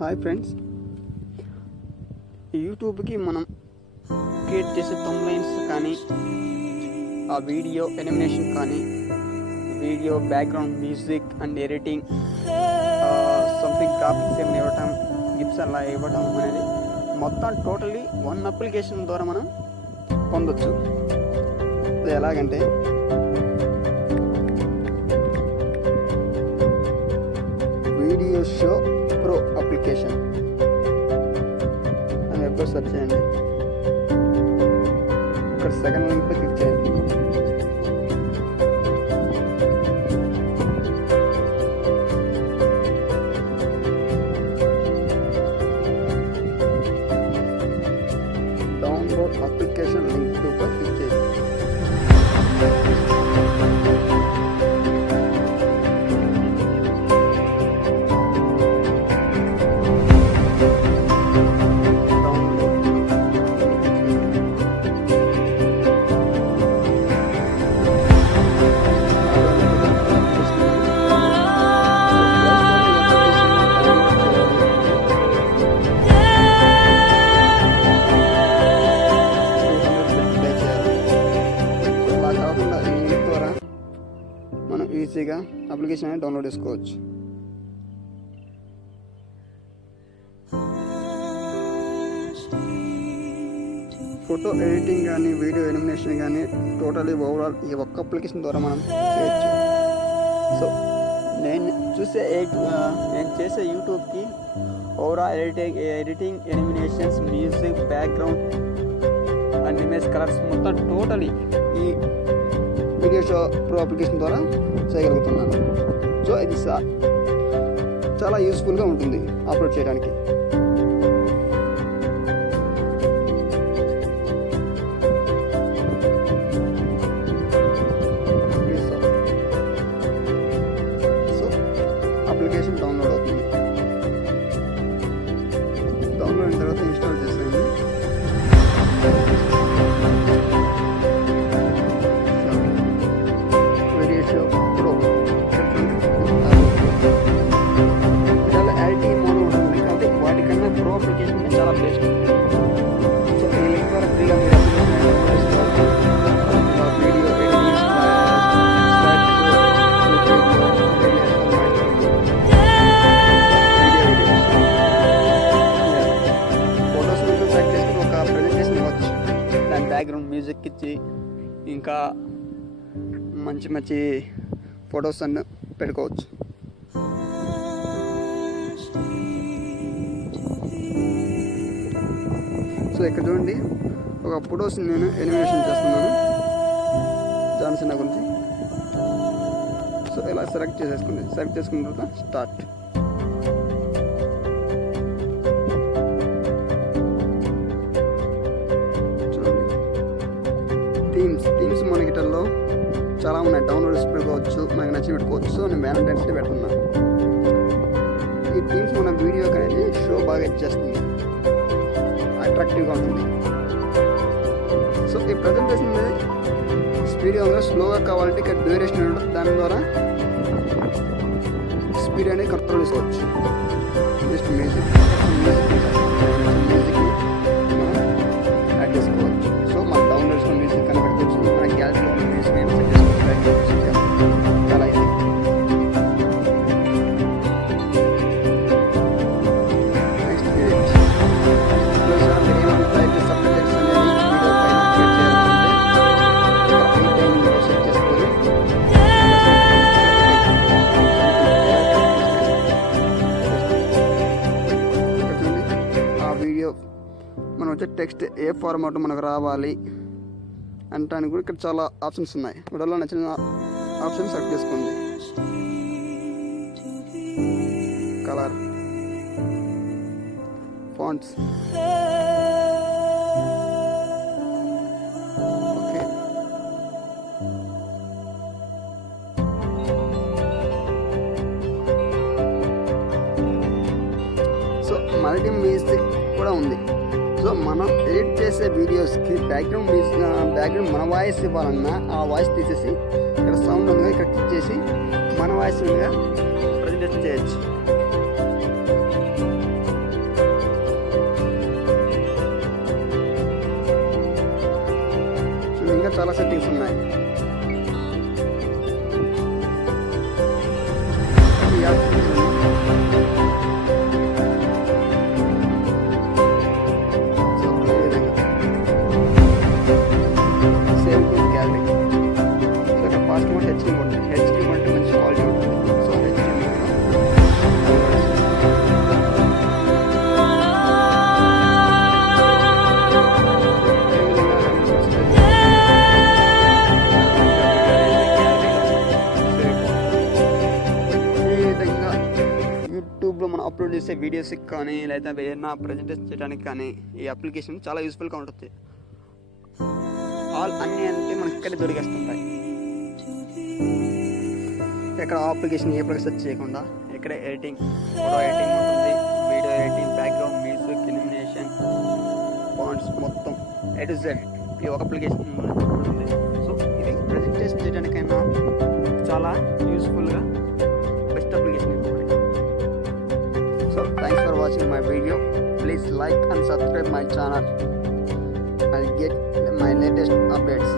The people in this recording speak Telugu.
హాయ్ ఫ్రెండ్స్, యూట్యూబ్కి మనం క్రియేట్ చేసే థంబ్నైల్స్ కానీ, ఆ వీడియో ఎనిమేషన్ కానీ, video background music and editing, something graphics ఏమైనా ఇవ్వటం, గిఫ్ట్స్ అలా ఇవ్వటం అనేది మొత్తం టోటలీ వన్ అప్లికేషన్ ద్వారా మనం పొందొచ్చు. అది ఎలాగంటే వీడియో షో ప్రో అప్లికేషన్ అని వెబ్లో సెర్చ్ చేయండి. ఇక్కడ సెకండ్ లింక్ క్లిక్ చేయండి. డౌన్లోడ్ అప్లికేషన్ లింక్ పై క్లిక్ చేయండి. మనం ఈజీగా అప్లికేషన్ అనేది డౌన్లోడ్ చేసుకోవచ్చు. ఫోటో ఎడిటింగ్ కానీ, వీడియో ఎనిమేషన్ కానీ టోటలీ ఓవరాల్ ఈ ఒక్క అప్లికేషన్ ద్వారా మనం చేయొచ్చు. సో నేను చేసే యూట్యూబ్కి overall editing animations, music, background and image colours మొత్తం టోటలీ ఈ వీడియో షో ప్రో అప్లికేషన్ ద్వారా చేయగలుగుతున్నాను. సో ఇది చాలా యూస్ఫుల్గా ఉంటుంది అప్లోడ్ చేయడానికి. సో అప్లికేషన్ డౌన్లోడ్ అవుతుంది. డౌన్లోడ్ అయిన తర్వాత ఇన్స్టాల్ చేసేయండి. ప్రో అప్లికేషన్ చాలా బెస్ట్. సో ఈ లింక్ ద్వారా ఫ్రీగా మీరు వీడియో ఫొటోస్ సెలెక్ట్ చేసుకుని ఒక ప్రెజెంటేషన్ ఇవ్వచ్చు. దాని బ్యాక్గ్రౌండ్ మ్యూజిక్ ఇచ్చి ఇంకా మంచి మంచి ఫొటోస్ అన్నీ పెట్టుకోవచ్చు. సో ఇక్కడ చూడండి, ఒక ఫొటోస్ నేను ఎనిమేషన్ చేస్తున్నాను జాన్సన్ గురించి. సో ఇలా సెలెక్ట్ చేసుకున్న తర్వాత స్టార్ట్. చూడండి, థీమ్స్ మనకి ఇటల్లో చాలా ఉన్నాయి. డౌన్లోడ్స్ పెట్టుకోవచ్చు, మనకి నచ్చి పెట్టుకోవచ్చు. సో నేను వ్యాలంటైన్స్ డే పెడుతున్నాను. ఈ థీమ్స్ మన వీడియోకి అనేది షో బాగా ఇచ్చేస్తుంది, అట్రాక్టివ్గా ఉంటుంది. సో ఈ ప్రజెంటేషన్ స్పీడ్ అనేది స్లోగా కావాలంటే ఇక్కడ డ్యూరేషన్ ఉంటుంది. దాని ద్వారా స్పీడ్ అనేది కంట్రోల్ చేసుకోవచ్చు. జస్ట్ మ్యూజిక్ యాడ్ చేసుకోవచ్చు. సో మనం డౌన్లోడ్ చేసుకున్న మ్యూజిక్ కనబెట్టుకోవచ్చు. మన గ్యాలరీలో ఉన్న మ్యూజిక్ సెట్ చేసుకోవచ్చు. చాలా ఈజీ. మనం వచ్చే టెక్స్ట్ ఏ ఫార్మాట్ మనకు రావాలి అంటానికి కూడా ఇక్కడ చాలా ఆప్షన్స్ ఉన్నాయి. వీడియోలో నచ్చిన ఆప్షన్ సెలెక్ట్ చేసుకోండి. Colour, fonts, okay. So multi music కూడా ఉంది. సో మనం ఎడిట్ చేసే వీడియోస్కి బ్యాక్గ్రౌండ్ మన వాయిస్ ఇవ్వాలన్నా ఆ వాయిస్ తీసేసి ఇక్కడ సౌండ్ ఉందిగా ఇక్కడ క్లిక్ చేసి మన వాయిస్ ఉందిగా ప్రజెంటేషన్ చేయొచ్చు. యూట్యూబ్లో మనం అప్లోడ్ చేసే వీడియోస్కి కానీ లేదా ఏదైనా ప్రజెంటేషన్ చేయడానికి కానీ ఈ అప్లికేషన్ చాలా యూస్ఫుల్గా ఉంటుంది. అన్నీ అంటే మనకి ఇక్కడే దొరికేస్తుంటాయి. ఎక్కడ అప్లికేషన్ ఏ ప్రకారం సెర్చ్ చేయకుండా ఇక్కడే ఎడిటింగ్, ఫోటో ఎడిటింగ్ ఉంటుంది, video editing, background music, illumination, fonts మొత్తం A to Z ఈ ఒక అప్లికేషన్ ఉంటుంది. సో ఇది ప్రజెంటేషన్ చేయడానికైనా చాలా యూస్ఫుల్గా బెస్ట్ అప్లికేషన్ ఉంటుంది. So thanks for watching my video. Please like and subscribe my channel. I'll get my latest updates.